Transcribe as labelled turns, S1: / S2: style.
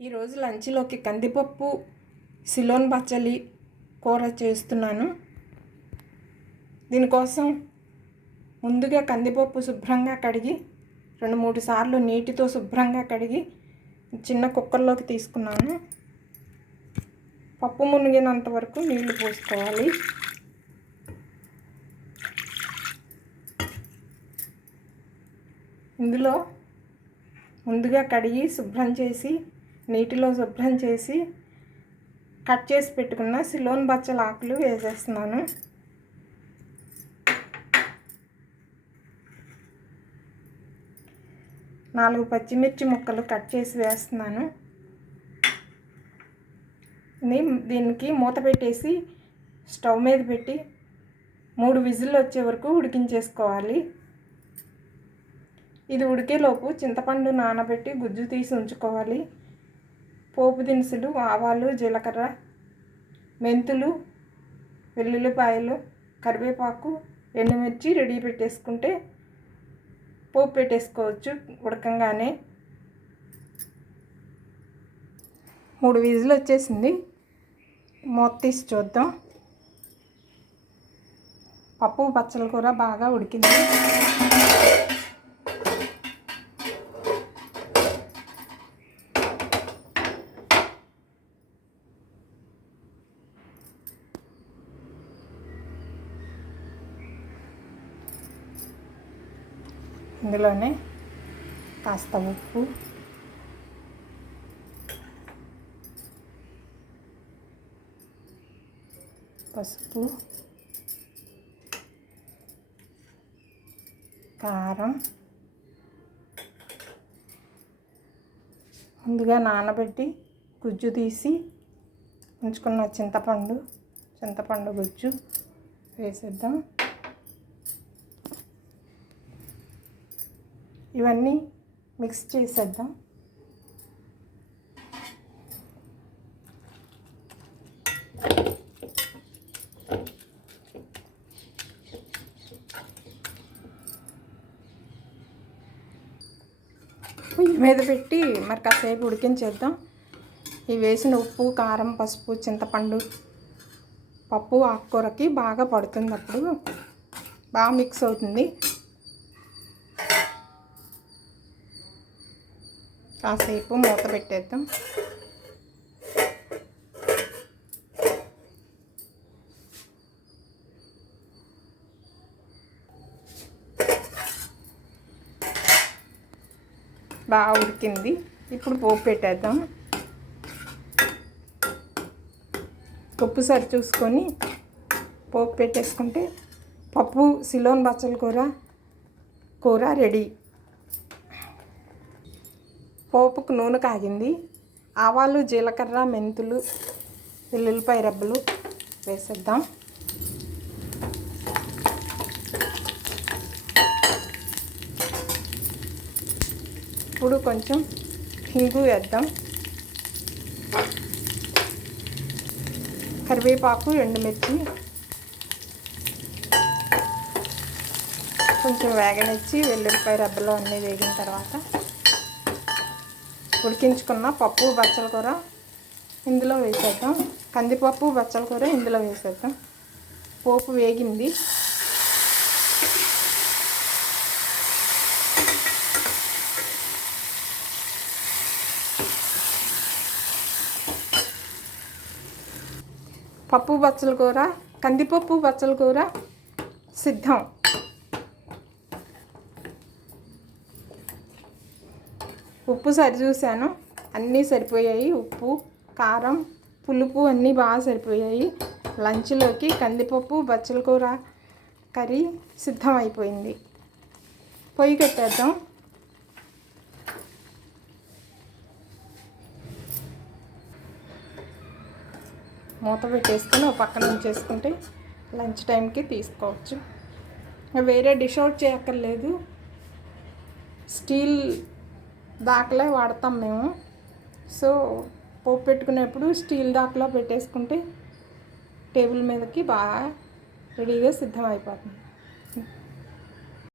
S1: ఈరోజు లంచ్లోకి కందిపప్పు సిలోన్ బచ్చలి కూర చేస్తున్నాను. దీనికోసం ముందుగా కందిపప్పు శుభ్రంగా కడిగి రెండు మూడు సార్లు నీటితో శుభ్రంగా కడిగి చిన్న కుక్కర్లోకి తీసుకున్నాను. పప్పు మునిగినంత వరకు నీళ్ళు పోసుకోవాలి. ఇందులో ముందుగా కడిగి శుభ్రం చేసి నీటిలో శుభ్రం చేసి కట్ చేసి పెట్టుకున్న సిలోన్ బచ్చల ఆకులు వేసేస్తున్నాను. నాలుగు పచ్చిమిర్చి ముక్కలు కట్ చేసి వేస్తున్నాను. దీనికి మూత పెట్టేసి స్టవ్ మీద పెట్టి మూడు విజిల్ వచ్చే వరకు ఉడికించేసుకోవాలి. ఇది ఉడికేలోపు చింతపండు నానబెట్టి గుజ్జు తీసి ఉంచుకోవాలి. పోపు దినుసులు ఆవాలు జీలకర్ర మెంతులు వెల్లుల్లిపాయలు కరివేపాకు ఎండుమిర్చి రెడీ పెట్టేసుకుంటే పోపు పెట్టేసుకోవచ్చు ఉడకంగానే. మూడు విజులు వచ్చేసింది. మూత తీసి చూద్దాం. పప్పు పచ్చల కూర బాగా ఉడికింది. ఇందులోనే కాస్త ఉప్పు. పసుపు. కారం. ముందుగా నానబెట్టి గుజ్జు తీసి ఉంచుకున్న చింతపండు చింతపండు గుజ్జు వేసేద్దాం. ఇవన్నీ మిక్స్ చేసేద్దాం. పొయ్యి మీద పెట్టి మరి కాసేపు ఉడికించేద్దాం. ఇవి వేసిన ఉప్పు కారం పసుపు చింతపండు పప్పు ఆకుకూరకి బాగా పడుతుంది అప్పుడు. బాగా మిక్స్ అవుతుంది. కాసేపు మూత పెట్టేద్దాం. బాగా ఉడికింది. ఇప్పుడు పోపు పెట్టేద్దాం. ఉప్పు సరి చూసుకొని పోపు పెట్టేసుకుంటే పప్పు సిలోన్ బచ్చల కూర కూర రెడీ. పోపుకు నూనె కాగింది. ఆవాలు జీలకర్ర మెంతులు వెల్లుల్లిపాయ రెబ్బలు వేసేద్దాం. ఇప్పుడు కొంచెం హింగు వేద్దాం. కరివేపాకు ఎండుమిర్చి కొంచెం వేగనిచ్చి వెల్లుల్లిపాయ రబ్బలో అన్నీ వేగిన తర్వాత ఉడికించుకున్న పప్పు బచ్చల కూర ఇందులో వేసేద్దాం. కందిపప్పు బచ్చల కూర ఇందులో వేసేద్దాం. పోపు వేగింది. పప్పు బచ్చల కూర కందిపప్పు బచ్చల కూర సిద్ధం. ఉప్పు సరిచూశాను అన్నీ సరిపోయాయి. ఉప్పు కారం పులుపు అన్నీ బాగా సరిపోయాయి. లంచ్లోకి కందిపప్పు బచ్చల కూర కర్రీ సిద్ధం అయిపోయింది పొయ్యి కట్టేద్దాం. మూత పెట్టేసుకొని ఒక పక్కన ఉంచేసుకుంటే లంచ్ టైంకి తీసుకోవచ్చు. వేరే డిష్ అవుట్ చేయక్కర్లేదు. స్టీల్ దాకలే వాడతాం మేము. సో పోపు పెట్టుకునేప్పుడు స్టీల్ దాకలో పెట్టేసుకుంటే టేబుల్ మీదకి బాగా రెడీగా సిద్ధం అయిపోతుంది